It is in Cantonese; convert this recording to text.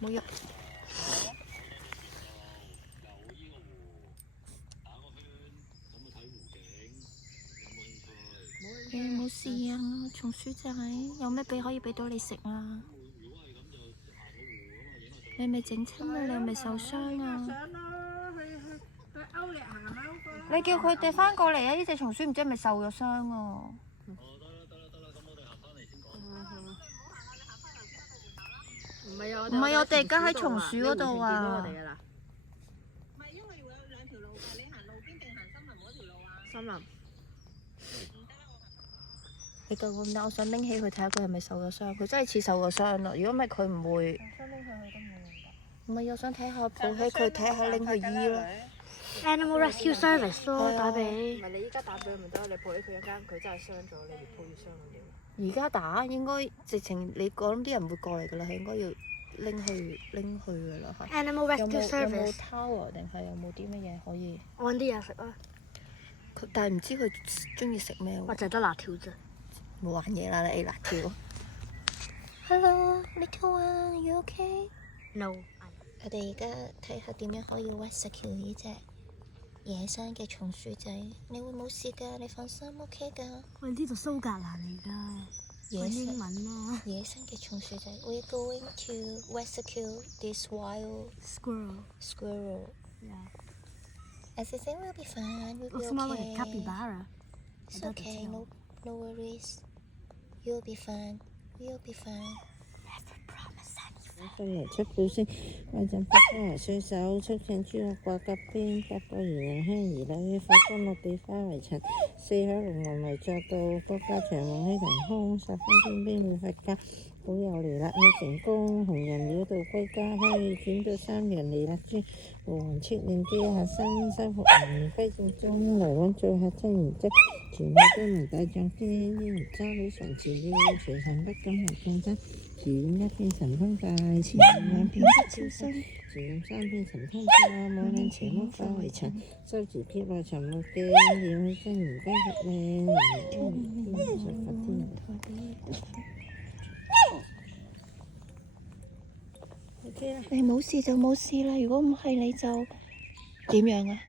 冇喐。冇事啊，松鼠仔，有咩可以俾到你食啊？你咪整親啊？你係咪受傷啊？你叫佢哋翻過嚟啊！呢隻松鼠唔知係咪受咗傷啊？唔係啊！我哋而家喺松鼠嗰度啊！唔係，因為會有兩條路㗎，你行路邊定行森林嗰條路啊？森林。你夠唔夠？我想拎起佢睇下佢係咪受咗傷？佢真係似受咗傷咯。如果唔係佢唔會。想拎起佢都冇用㗎。唔係，我想睇下抱起佢睇下拎佢醫咯。Animal Rescue Service 咯，打俾。唔係你依家打俾佢咪得？你抱起佢一間，佢真係傷咗，你越抱越傷咁點？而家打應該直情你講啲人會過嚟㗎啦，係應該要拎去㗎啦嚇。Animal Rescue Service 有冇 tower 定係有冇啲乜嘢可以？揾啲嘢食啊！佢但係唔知佢中意食咩喎？我就得辣條啫。冇玩嘢啦，你辣條。Hello, little one, you okay? No. 我哋而家睇下點樣可以 rescue 呢隻野生嘅松鼠仔。你會冇事㗎，你放心 ，OK 㗎。喂，呢度蘇格蘭嚟㗎。英文咯。野生嘅松鼠仔 ，We're going to rescue this wild squirrel. Yeah. Everything will be fine. We'll be okay. Looks more like a capybara. It's okay. No worries. You'll be fine. We'll be fine. Never promise anything. 飛嚟出表先，嗰陣北方嚟水手出鏡豬肉掛甲邊，8個魚人輕而女，火光落地花為塵，4海龍王圍作到，國家長龍喺騰空，十分天邊會發家，好有嚟啦，去成功，紅人繞道歸家鄉，轉咗3人嚟啦豬，胡雲出令機下身，收復人歸正宗，來揾最後真原則，全部都能大將機，呢唔揸好常自要，隨行不敢係競爭。前一片神通大，前兩片不超生，前3片神通化，冇令邪魔化為塵，收住撇內尋無記，要去真如歸佛命，天上佛天人台地。OK 啦，你冇事就冇事啦，如果唔係你就點樣啊？